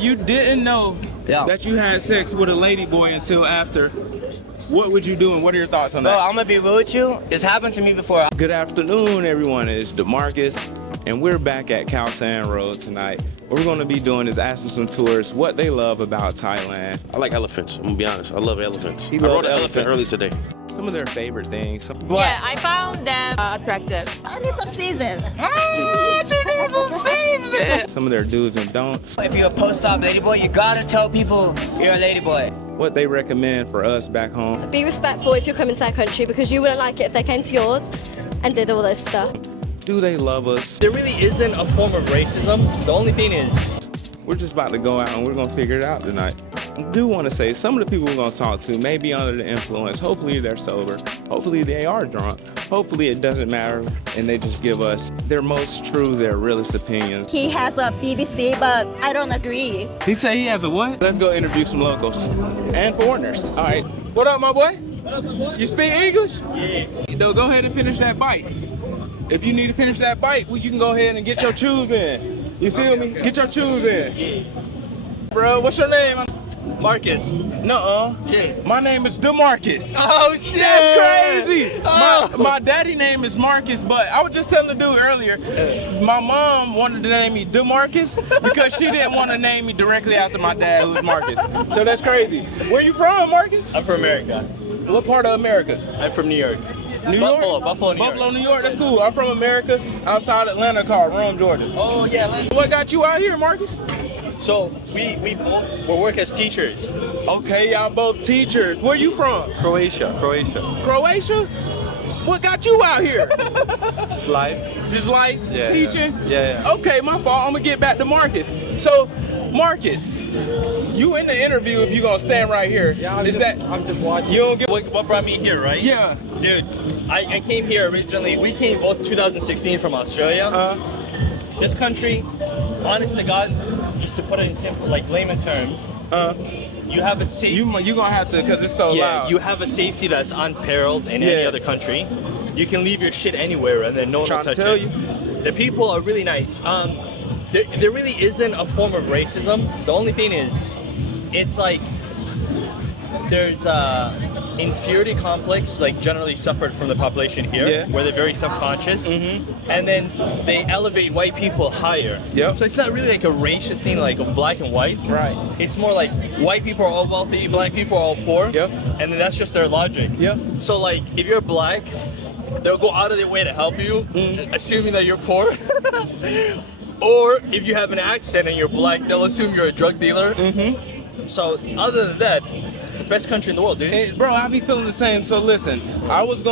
If you didn't know that you had sex with a lady boy until after, what would you do and what are your thoughts on that? Bro, I'm gonna be real with you. It's happened to me before. Good afternoon, everyone. It's DeMarcus, and we're back at KhaoSan Rd tonight. What we're gonna be doing is asking some tourists what they love about Thailand. I like elephants. I'm gonna be honest. I love elephants. He I rode loved an elephant early elephants. today. Some of their favorite things. Yeah, I found them attractive. I need some season. Some of their do's and don'ts. If you're a post-op ladyboy, you gotta tell people you're a ladyboy. What they recommend for us back home. Be respectful if you're coming to their country because you wouldn't like it if they came to yours and did all this stuff. Do they love us? There really isn't a form of racism. The only thing is, We're just about to go out and we're gonna figure it out tonight. I do want to say some of the people we're gonna talk to may be under the influence. Hopefully they're sober. Hopefully they are drunk. Hopefully it doesn't matter and they just give us their most true, their realest opinions. He has a BBC, but I don't agree. He say he has a what? Let's go interview some locals and foreigners. All right. What up, my boy? You speak English? yes. You know, go ahead and finish that bite. If you need to finish that bite, well, you can go ahead and get your chews in. You feel me? Get your chews in. Bro, what's your name? Marcus. Nuh-uh. Yeah. My name is DeMarcus. Oh shit! That's crazy. Oh. My daddy name is Marcus, but I was just telling the dude earlier, my mom wanted to name me DeMarcus because she didn't want to name me directly after my dad, who was Marcus. So that's crazy. Where you from, Marcus? I'm from America. What part of America? I'm from New York. New Buffalo, York? Buffalo, New York. Buffalo, New York. That's cool. I'm from America, outside Atlanta, called Rome, Georgia. Oh yeah. What got you out here, Marcus? So we both work as teachers. Okay, y'all both teachers. Where you from? Croatia. Croatia? What got you out here? Just life. Just like Yeah, teaching? yeah. Okay, my fault. I'm gonna get back to Marcus. So, Marcus, you in the interview if you gonna stand right here. I'm just watching. You don't get What brought me here, right? Yeah. Dude, I came here originally. We came both 2016 from Australia. This country, honest to God, just to put it in simple, like layman terms, you have a safety. You gonna have to, cause it's so Yeah, loud. you have a safety that's unparalleled in any Yeah. other country. You can leave your shit anywhere and then no one will Trying to touch tell it. you. The people are really nice. There really isn't a form of racism. The only thing is, it's like there's inferiority complex, like generally suffered from the population here, Yeah. where they're very subconscious, and then they elevate white people higher. Yep. So it's not really like a racist thing, like of black and white. Right. It's more like white people are all wealthy, black people are all poor. Yep. And then that's just their logic. Yep. So like, if you're black, they'll go out of their way to help you, assuming that you're poor. Or if you have an accent and you're black, they'll assume you're a drug dealer. So other than that, it's the best country in the world, dude. Hey, bro, I be feeling the same. So listen, I went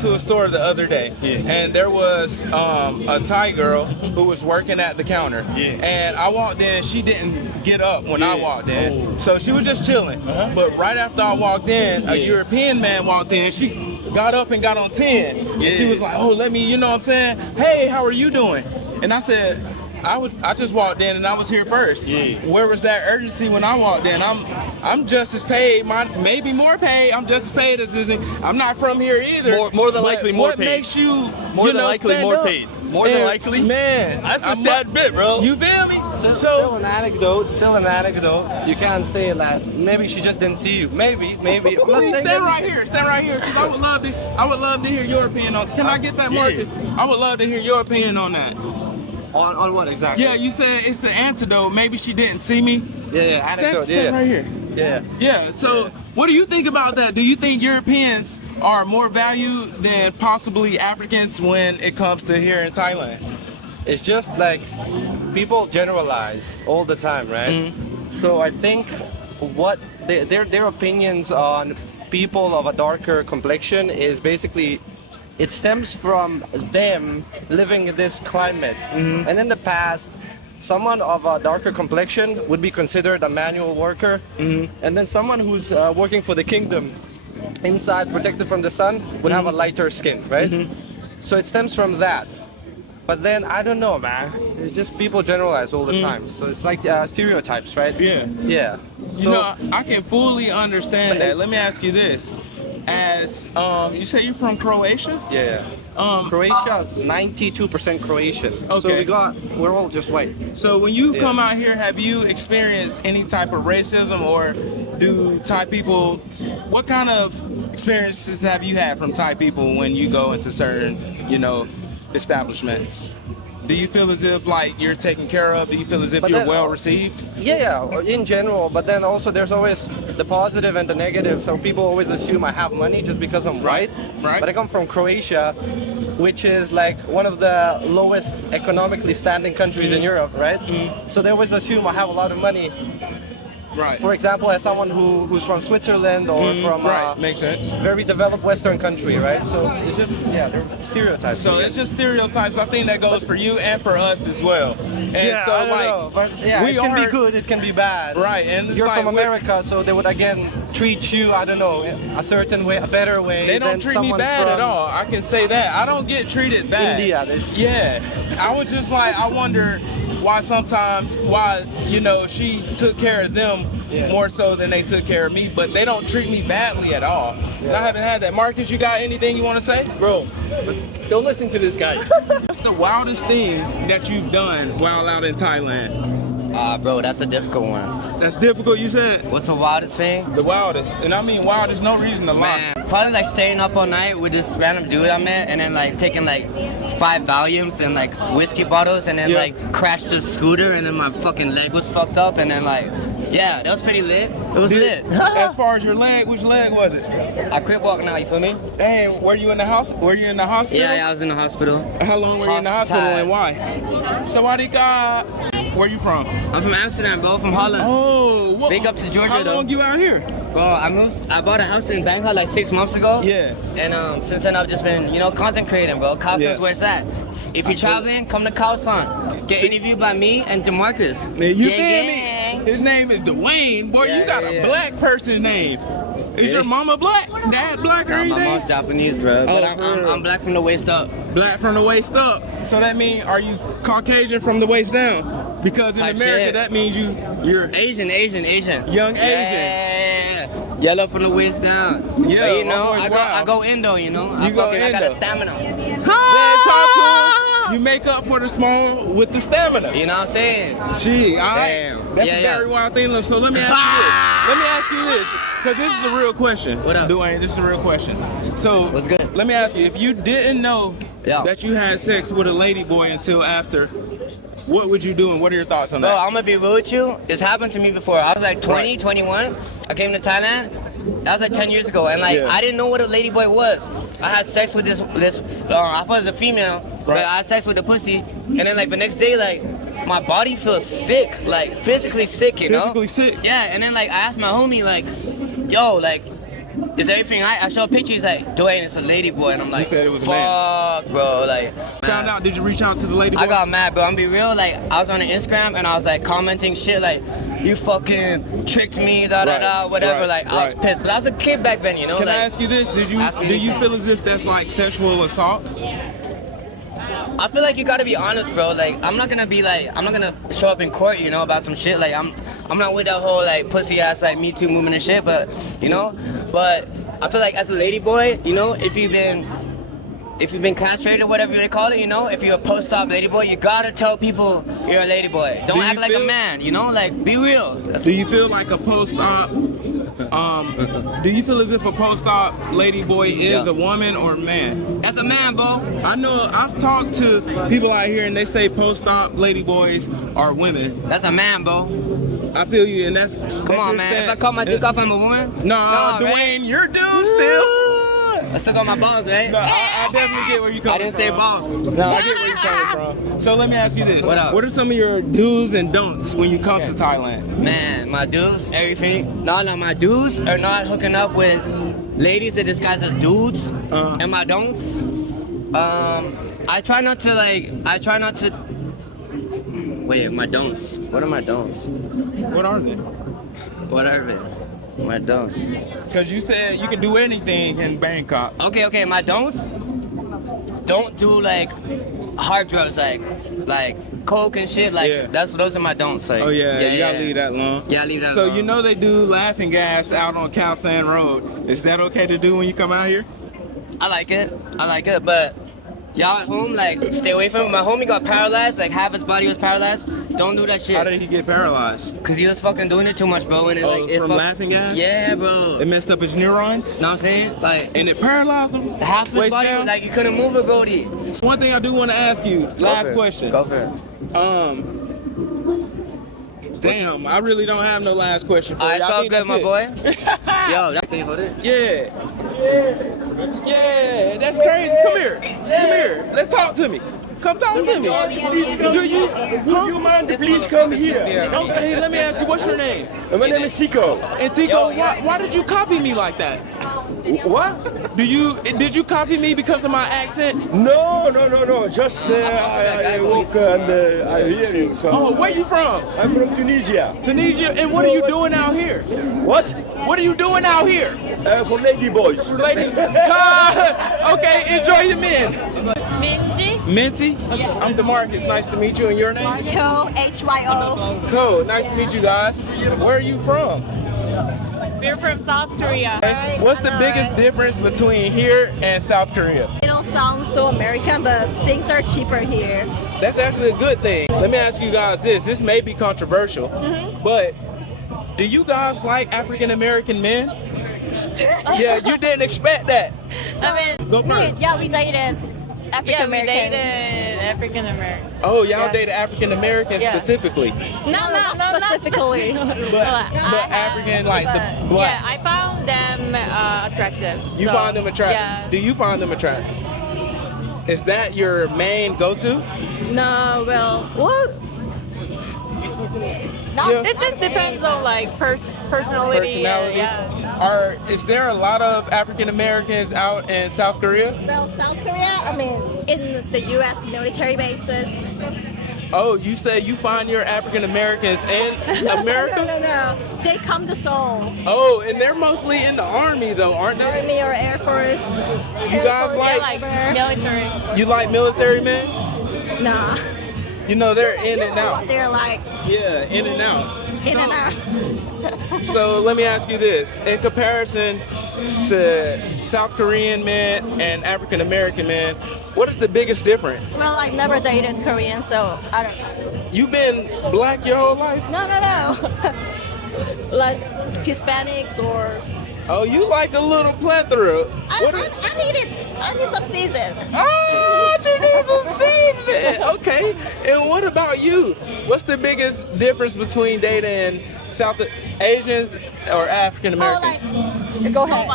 to a store the other day, and there was a Thai girl who was working at the counter, and I walked in. She didn't get up when I walked in, so she was just chilling. But right after I walked in, a European man walked in. She got up and got on 10, and she was like, "Oh, let me," you know what I'm saying? "Hey, how are you doing?" And I said, I just walked in and I was here first. Where was that urgency when I walked in? I'm just as paid, maybe more paid. I'm just as paid as this. I'm not from here either. More than likely, more what paid. Makes you More than likely, stand more up? paid. More than likely, man. That's the sad bit, bro. You feel me? Still an anecdote. You can't say that. Maybe she just didn't see you. Maybe. I'm not Please saying stand right here, 'cause I would love to hear your opinion on. Can I get that, Marcus? I would love to hear your opinion on that. On what exactly? Yeah, you said it's an antidote. Maybe she didn't see me. Yeah, anecdote. Stand right here. Yeah. Yeah, so what do you think about that? Do you think Europeans are more valued than possibly Africans when it comes to here in Thailand? It's just like people generalize all the time, right? So I think what their opinions on people of a darker complexion is basically, it stems from them living in this climate. And in the past, someone of a darker complexion would be considered a manual worker. And then someone who's working for the kingdom inside, protected from the sun, would have a lighter skin, right? So it stems from that. But then, I don't know, man. It's just people generalize all the time. So it's like stereotypes, right? Yeah. Yeah. So, You know, I can fully understand that. Let me ask you this. As you say you're from Croatia? yeah. Croatia is 92% Croatian. So Okay. we're all just white. So when you come out here, have you experienced any type of racism, or do Thai people, what kind of experiences have you had from Thai people when you go into certain, establishments? Do you feel as if like you're taken care of? Do you feel as if But you're then- well received? Yeah, in general, but then also there's always the positive and the negative. So people always assume I have money just because I'm white. Right. But I come from Croatia, which is like one of the lowest economically standing countries in Europe, right? So they always assume I have a lot of money. Right. For example, as someone who's from Switzerland or from Right. Makes sense. very developed Western country, right? So it's just, they're stereotypes. So it's just stereotypes. I think that goes for you and for us as well. And yeah, so I don't know, but yeah, we it can are- be good, it can be bad. Right, and it's you're like from we're- America, so they would again treat you, I don't know, a certain way, a better way. They don't than treat me someone bad from at all. I can say that. I don't get treated bad. India, Yeah. I was just like, I wonder why sometimes, she took care of them more so than they took care of me, but they don't treat me badly at all. And I haven't had that. Marcus, you got anything you want to say? Bro, don't listen to this guy. What's the wildest thing that you've done while out in Thailand? Bro, that's a difficult one. That's difficult, you said? What's the wildest thing? The wildest. And I mean wild, there's no reason to lie. Man, probably like staying up all night with this random dude I met, and then like taking like 5 volumes and like whiskey bottles, and then Yeah. like crashed the scooter, and then my fucking leg was fucked up, and then like, yeah, that was pretty lit. It was lit. As far as your leg, which leg was it? I crip walk now, you feel me? And were you in the house? Were you in the hospital? Yeah, I was in the hospital. How long were you in the hospital and why? Sawadika. Where you from? I'm from Amsterdam, bro, from Holland. Oh, what? Big up to Georgia, How though. long you out here? Bro, I bought a house in Bangkok like 6 months ago. Yeah. And since then I've just been, content creating, bro. KhaoSan's Yeah. where it's at. If you're traveling, come to KhaoSan. Get interviewed by me and DeMarcus. Man, you Gang, feel gang. me? His name is Dwayne. Boy, Yeah, you got yeah, a yeah. black person name. Is Yeah. your mama black? Dad black or Nah, my anything? mom's Japanese, bro. But Oh, for real? I'm black from the waist up. Black from the waist up. So that means, are you Caucasian from the waist down? Because in Type America, shit. that means you're Asian. Young Asian. Yeah. Yellow from the waist down. Yeah, But, my boy's I wild. go Indo, I go got Indo. a stamina. Man, talk to him. You make up for the small with the stamina. You know what I'm saying? Gee, all right. Damn. That's Yeah, a yeah. very wild thing. Look, so let me ask you this, because this is a real question. What up? Dwayne, this is a real question. So, What's good? let me ask you, if you didn't know Yeah. that you had sex with a lady boy until after, what would you do and what are your thoughts on Bro, that? I'm gonna be real with you. This happened to me before. I was like 20, 21. I came to Thailand. That was like 10 years ago. And like, Yeah. I didn't know what a ladyboy was. I had sex with this I thought it was a female, but Right. I had sex with the pussy. And then like the next day, like, my body feels sick, like physically sick, you know? Physically sick? Yeah, and then like, I asked my homie, like, yo, like, is everything right? I show a picture, he's like, Dwayne, it's a lady boy. And I'm like, said it was a fuck, man. bro, like. Found out, did you reach out to the lady boy? I got mad, bro. I'm be real. Like, I was on the Instagram and I was like commenting shit like, you fucking tricked me, da da da, Right, whatever. right, like, I was right. pissed. But I was a kid back then, Can like, I ask you this? Do ask me you anything. feel as if that's like sexual assault? I feel like you gotta be honest, bro. Like, I'm not gonna show up in court, about some shit. Like, I'm not with that whole like pussy ass like Me Too movement and shit. But but I feel like as a lady boy, if you've been castrated or whatever they call it, if you're a post-op lady boy, you gotta tell people you're a lady boy. Don't Do you act like a feel- man, like be real. Do you feel like a post-op, do you feel as if a post-op lady boy is Yeah. a woman or a man? That's a man, bro. I know I've talked to people out here and they say post-op lady boys are women. That's a man, bro. I feel you, and that's Come on, man. If I cut my dick off, I'm a woman? No, right? Dwayne, you're dude still. I still got my balls, right? No, I definitely get where you coming I didn't from. say balls. No, I get where you're coming from. So let me ask you this: What up? What are some of your do's and don'ts when you come to Thailand? Man, my dudes, everything. No, my dudes are not hooking up with ladies that disguise as dudes. And my don'ts, I try not to. Wait, my don'ts. What are my don'ts? What are they? What are they? My don'ts. Because you said you can do anything in Bangkok. Okay, my don'ts. Don't do like hard drugs, like coke and shit. Like Yeah. those are my don'ts. Like, Oh yeah, you gotta leave that alone. Yeah, leave that So alone. you know they do laughing gas out on KhaoSan Rd. Is that okay to do when you come out here? I like it, but Y'all at home, like, stay away from him. My homie got paralyzed, like, half his body was paralyzed. Don't do that shit. How did he get paralyzed? Cause he was fucking doing it too much, bro. And it, like, it from laughing gas? Yeah, bro. It messed up his neurons? Know what I'm saying? Like, And it paralyzed him? half his Waist body, down? like, you couldn't move it, Brody. One thing I do want to ask you, last question. Go for it. Damn, I really don't have no last question for you. It's I all think good, that's my it. boy. Yo, that can you hold it? Yeah, that's crazy. Come here. Come here. Let's talk to me. Come talk to me. Do you? Would you mind to please come here? Okay, let me ask you, what's your name? My name is Tico. And Tico, why did you copy me like that? What? Did you copy me because of my accent? No. Just I walk and I hear you. So. Oh, where you from? I'm from Tunisia. Tunisia. And what are you doing out here? What? What are you doing out here? For lady boys. Lady. Okay, enjoy your men. Minty. Minty? I'm DeMarcus. Nice to meet you. And your name? Yo, HYO. Cool. Nice to meet you guys. Where are you from? We're from South Korea. What's the biggest difference between here and South Korea? It don't sound so American, but things are cheaper here. That's actually a good thing. Let me ask you guys this. This may be controversial, but do you guys like African American men? Yeah, you didn't expect that. I mean, Go first. Yeah, we dated African yeah, we American. dated African American. Oh, y'all dated African Americans Yeah. specifically, Not specifically. but African like the Yeah, blacks. I found them attractive. You so, find them attractive. Yeah. Do you find them attractive? Is that your main go-to? No, well, what? No, Yeah. It just depends on like personality. Personality? Yeah. Is there a lot of African Americans out in South Korea? Well, South Korea, I mean, in the U.S. military bases. Oh, you say you find your African Americans in America? No. They come to Seoul. Oh, and they're mostly in the army though, aren't they? Army or Air Force. You guys Yeah, like, like military. you like military men? Nah. You know, they're in and What out. they're like, Yeah, in and out. in and out. So let me ask you this. In comparison to South Korean men and African American men, what is the biggest difference? Well, I've never dated Korean, so I don't know. You've been black your whole life? No. Like Hispanics or. Oh, you like a little plethora. I need some season. Oh, she needs some seasoning. Okay. And what about you? What's the biggest difference between dating South Asians or African Americans? Go ahead.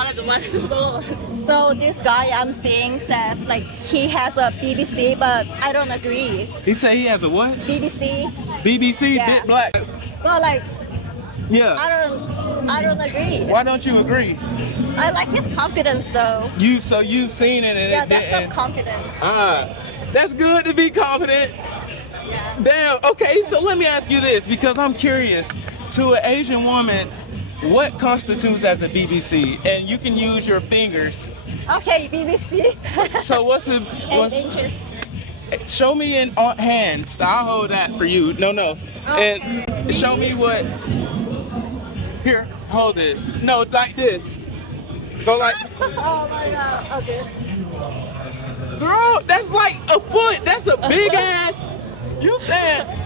So this guy I'm seeing says like he has a BBC, but I don't agree. He say he has a what? BBC. BBC, Yeah. bit black. Well, like Yeah. I don't agree. Why don't you agree? I like his confidence though. So you've seen it and Yeah, it that's some didn't. confidence. That's good to be confident. Damn. Okay, so let me ask you this because I'm curious. To an Asian woman, what constitutes as a BBC? And you can use your fingers. Okay, BBC. So what's the And inches. show me in hands. I'll hold that for you. No. And show me what. Here, hold this. No, like this. Go like. Oh my god. Okay. Girl, that's like a foot. That's a big ass. You said.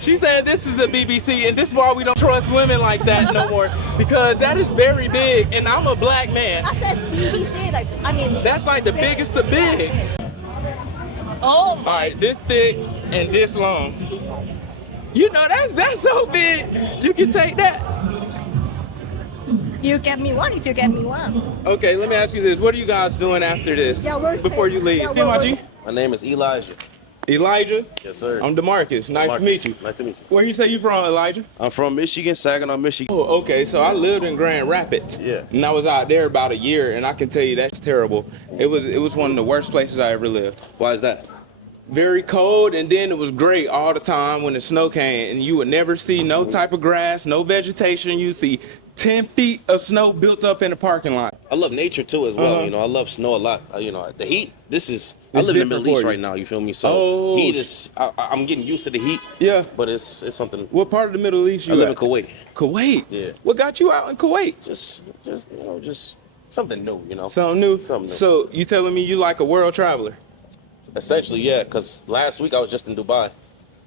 She said this is a BBC, and this is why we don't trust women like that no more, because that is very big, and I'm a black man. I said BBC, like I mean. That's like the biggest of big. Oh. All right, this thick and this long. You know that's so big. You can take that. You get me one if you get me one. Okay, let me ask you this. What are you guys doing after this? Yeah, we're before you leave? yeah, See my we're- G? My name is Elijah. Elijah? Yes, sir. I'm DeMarcus. Nice to meet you. Nice to meet you. Where you say you from, Elijah? I'm from Michigan, Saginaw, Michigan. Oh, okay. So I lived in Grand Rapids. Yeah. And I was out there about a year, and I can tell you that's terrible. It was one of the worst places I ever lived. Why is that? Very cold, and then it was great all the time when the snow came, and you would never see no type of grass, no vegetation. You see 10 feet of snow built up in the parking lot. I love nature too as well. Uh-huh. You know, I love snow a lot. You know, the heat. I It's live in the different Middle for East you. right now. You feel me? So Oh, heat is. I'm getting used to the heat. Yeah. But it's something. What part of the Middle East you I live at? in Kuwait. Kuwait? Yeah. What got you out in Kuwait? Just something new. You know. Something new? Something new. So you telling me you like a world traveler? Essentially, yeah. Because last week I was just in Dubai,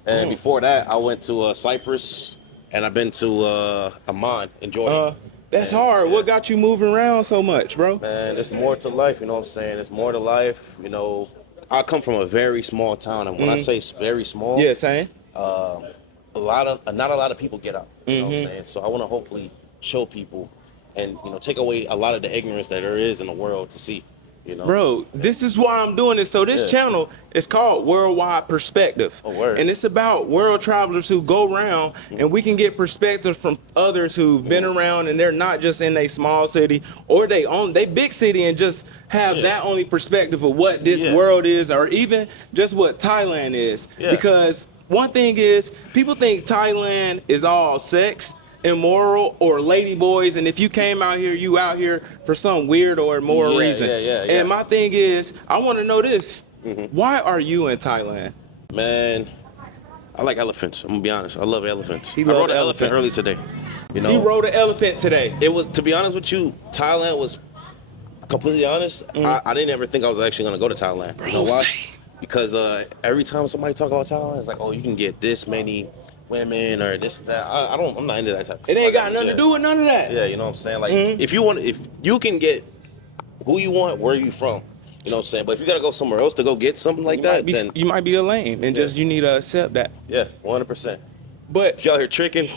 and before that I went to Cyprus, and I've been to Amman in Jordan. That's hard. Yeah. What got you moving around so much, bro? Man, there's more to life. You know what I'm saying? There's more to life. You know, I come from a very small town, and when I say very small, Yeah, same. not a lot of people get out. You know what I'm saying? So I want to hopefully show people, and take away a lot of the ignorance that there is in the world to see. Bro, this is why I'm doing this. So this channel is called Worldwide Perspective. Oh, word. And it's about world travelers who go around and we can get perspective from others who've been around and they're not just in a small city or they big city and just have that only perspective of what this world is or even just what Thailand is. Yeah. Because one thing is people think Thailand is all sex, immoral, or lady boys, and if you came out here, you out here for some weird or immoral reason. And my thing is, I want to know this: why are you in Thailand? Man, I like elephants. I'm gonna be honest. I love elephants. I loved rode an elephant early elephants. today. He rode an elephant today. It was, to be honest with you, Thailand was completely honest. I didn't ever think I was actually gonna go to Thailand. You know why? Because every time somebody talk about Thailand, it's like, oh, you can get this many women or this and that. I'm not into that type of stuff. It ain't got nothing to do with none of that. Yeah, you know what I'm saying? Like, if you can get who you want, where you from, you know what I'm saying? But if you gotta go somewhere else to go get something like that, then You might be a lame, and just you need to accept that. yeah, 100%. But If y'all here tricking,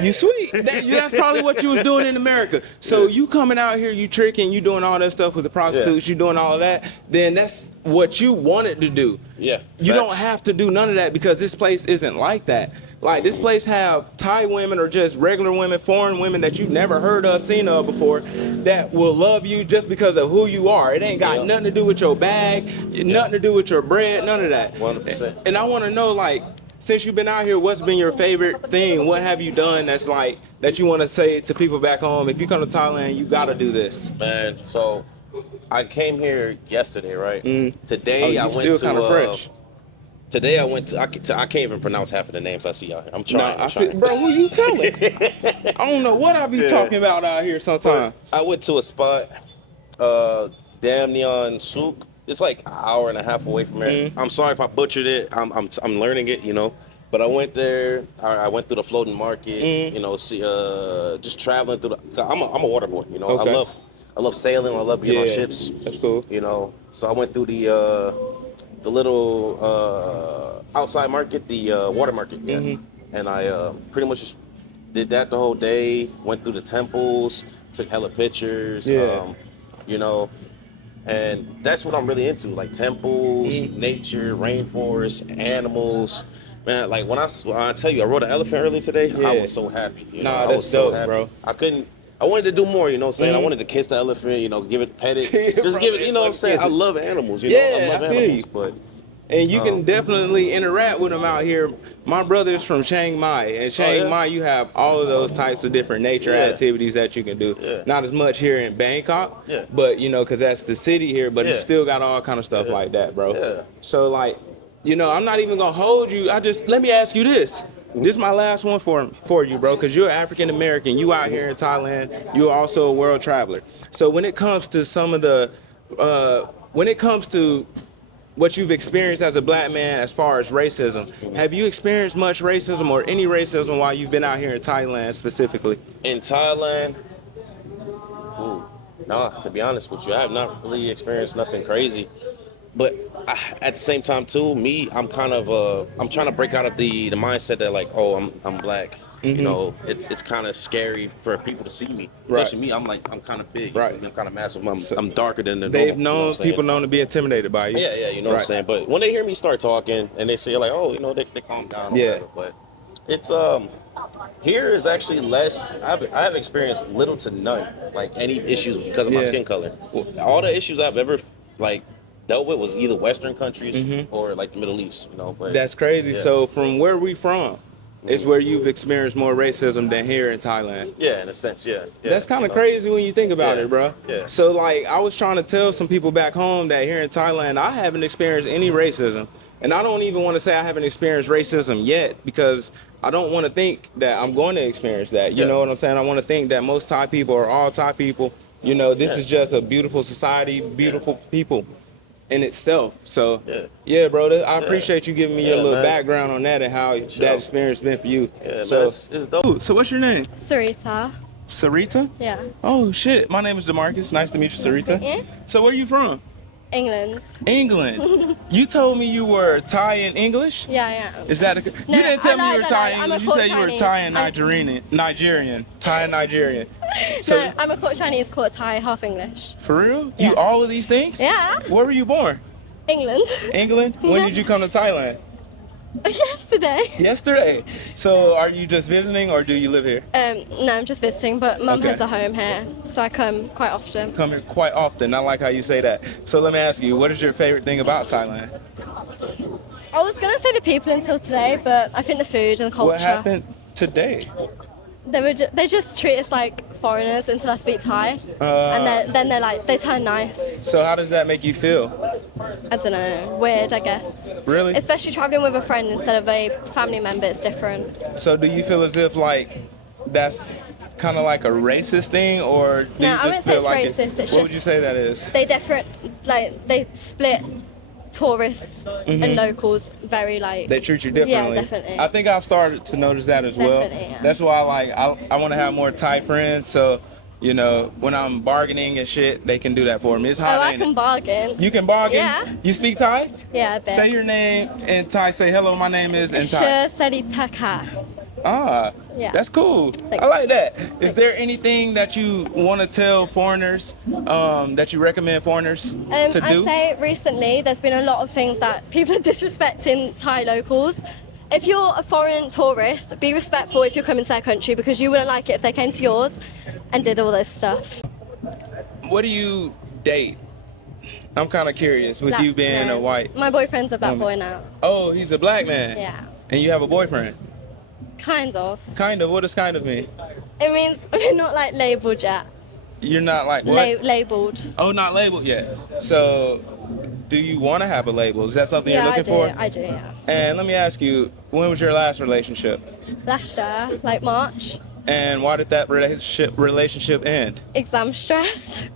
you sweet. That's probably what you was doing in America. So you coming out here, you tricking, you doing all that stuff with the prostitutes, you doing all of that, then that's what you wanted to do. yeah, You facts. don't have to do none of that because this place isn't like that. Like this place have Thai women or just regular women, foreign women that you never heard of, seen of before, that will love you just because of who you are. It ain't got nothing to do with your bag, nothing to do with your bread, none of that. 100%. And I want to know, like, since you've been out here, what's been your favorite thing? What have you done that's like that you want to say to people back home? If you come to Thailand, you gotta do this. Man, so I came here yesterday, right? Today Oh, you I went still to kind of fresh. Today I went to I can't even pronounce half of the names I see out here. I'm trying. I'm trying. Bro, who you telling? I don't know what I be talking about out here sometimes. I went to a spot, Dam Neon Souk. It's like an hour and a half away from here. I'm sorry if I butchered it. I'm learning it, But I went there. I went through the floating market. See, just traveling through the. I'm a water boy. Okay. I love sailing. I love being on ships. That's cool. So I went through the little outside market, the water market. Yeah. And I pretty much just did that the whole day. Went through the temples. Took hella pictures. Yeah. And that's what I'm really into, like temples, nature, rainforest, animals. Man, like when I tell you I rode an elephant earlier today, I was so happy. I that's was so dope, happy. bro. I wanted to do more, I wanted to kiss the elephant, give it, pet it, just give it, you know what I'm saying? I love animals, I love I feel animals, you. but And you can definitely interact with them out here. My brother's from Chiang Mai, and Chiang Mai, you have all of those types of different nature activities that you can do. Yeah. Not as much here in Bangkok, Yeah. but because that's the city here, but you Yeah. still got all kind of stuff like that, bro. Yeah. So like, I'm not even gonna hold you. Let me ask you this. This is my last one for you, bro, because you're African American. You out here in Thailand. You're also a world traveler. So when it comes to some of the, what you've experienced as a black man as far as racism, have you experienced much racism or any racism while you've been out here in Thailand specifically? in Thailand, to be honest with you, I have not really experienced nothing crazy. But at the same time too, I'm kind of I'm trying to break out of the mindset that like, oh, I'm black. It's kind of scary for people to see me. Right. Especially me, I'm kind of big. Right. I'm kind of massive. I'm darker than the They've normal, people known to be intimidated by you. Yeah, you know what I'm saying. But when they hear me start talking and they say like, oh, they calm down. Or whatever. But it's here is actually less. I have experienced little to none like any issues because of my skin color. All the issues I've ever dealt with was either Western countries or like the Middle East. But That's crazy. Yeah. So from where we from, is where you've experienced more racism than here in Thailand. Yeah, in a sense, yeah. That's kind of crazy when you think about it, bro. Yeah. So like, I was trying to tell some people back home that here in Thailand, I haven't experienced any racism. And I don't even want to say I haven't experienced racism yet because I don't want to think that I'm going to experience that. You know what I'm saying? I want to think that most Thai people are all Thai people. This is just a beautiful society, beautiful people. in itself. So yeah, bro, I appreciate you giving me your little background on that and how that experience been for you. Yeah, so man, it's dope. So what's your name? Serita. Sarita? Yeah. Oh shit, my name is DeMarcus. Nice to meet you, Sarita. Yeah. So where you from? England. England. You told me you were Thai and English? Yeah, yeah. Is that you didn't tell me you were Thai and English. You said you were Chinese. Thai and Nigerian. Thai and Nigerian. So No, I'm a quarter Chinese, quarter Thai, half English. for real? Yeah. You all of these things? Yeah. Where were you born? England. England? When Yeah. did you come to Thailand? Yesterday. Yesterday. So are you just visiting or do you live here? No, I'm just visiting, but Mum Okay. has a home here, so I come quite often. Come here quite often. I like how you say that. So let me ask you, what is your favorite thing about Thailand? I was gonna say the people until today, but I think the food and the culture. What happened today? They just treat us like foreigners until I speak Thai, and then they're like they turn nice. So how does that make you feel? I don't know, weird I guess. Really? Especially traveling with a friend instead of a family member, it's different. So do you feel as if like that's kind of like a racist thing, or do No, you I just wouldn't say feel it's like racist, it's what would just- you say that is? They split tourists and locals very like. Mm-hmm. They treat you differently. Yeah, definitely. I think I've started to notice that as well. Definitely, yeah. That's why I want to have more Thai friends. So you know, when I'm bargaining and shit, they can do that for me. It's hard, Oh, I ain't can it? bargain. You can bargain. Yeah. You speak Thai? Yeah, a bit. Say your name in Thai. Say hello. My name is in Thai. Serita Ka. Ah, Yeah. that's cool. Thanks. I like that. Is there anything that you want to tell foreigners, that you recommend foreigners to I'd do? say recently there's been a lot of things that people are disrespecting Thai locals. If you're a foreign tourist, be respectful if you're coming to their country because you wouldn't like it if they came to yours and did all this stuff. What do you date? I'm kind of curious with you being a white. My boyfriend's a black woman. boy now. Oh, he's a black man. Yeah. And you have a boyfriend? Kind of. Kind of. What does kind of mean? It means we're not like labelled yet. You're not like what? Labelled. Oh, not labeled yet. So, do you want to have a label? Is that something Yeah, you're I looking do. for? I do, yeah. And let me ask you, when was your last relationship? Last year, like March, And why did that relationship end? exam stress.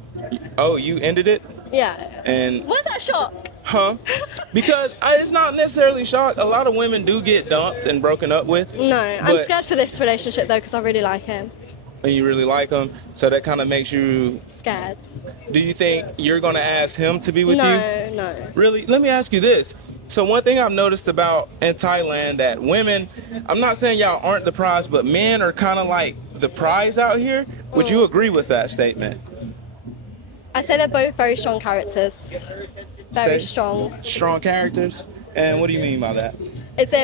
Oh, you ended it? Yeah. And Was that a shock? huh? Because it's not necessarily shock. A lot of women do get dumped and broken up with. No, I'm But- scared for this relationship though because I really like him. And you really like them, so that kind of makes you. Scared. Do you think you're gonna ask him to be with you? No. Really? Let me ask you this. So one thing I've noticed about in Thailand that women, I'm not saying y'all aren't the prize, but men are kind of like the prize out here. Would you agree with that statement? I say they're both very strong characters. Very Say- strong. Strong characters. And what do you mean by that? It's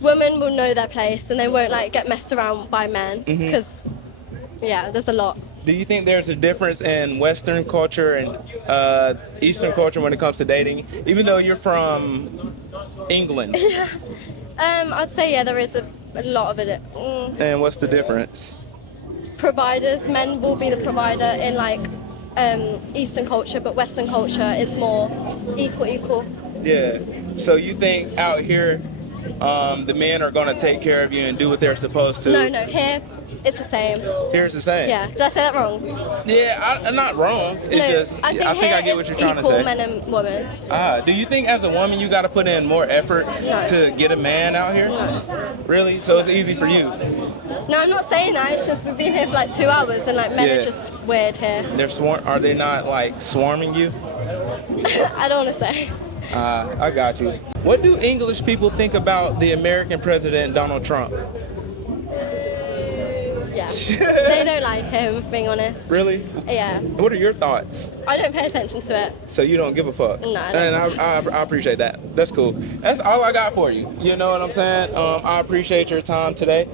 women will know their place and they won't like get messed around by men because yeah, there's a lot. Do you think there's a difference in Western culture and Eastern culture when it comes to dating? Even though you're from England. I'd say yeah, there is a lot of it. And what's the difference? Providers, men will be the provider in like Eastern culture, but Western culture is more equal. Yeah. So you think out here, the men are gonna take care of you and do what they're supposed to? No, here it's the same. Here's the same. Yeah, did I say that wrong? Yeah, I'm not wrong. It's No, just I think I here get what it's you're trying to equal say. men and women. Do you think as a woman you got to put in more effort No. to get a man out here? No. Really? So it's easy for you? No, I'm not saying that. It's just we've been here for like 2 hours and like men Yeah. are just weird here. Are they not like swarming you? I don't want to say. I got you. What do English people think about the American president Donald Trump? Yeah, they don't like him, being honest. Really? Yeah, What are your thoughts? I don't pay attention to it. So you don't give a fuck? No, I don't. And I appreciate that. That's cool. That's all I got for you. You know what I'm saying? I appreciate your time today.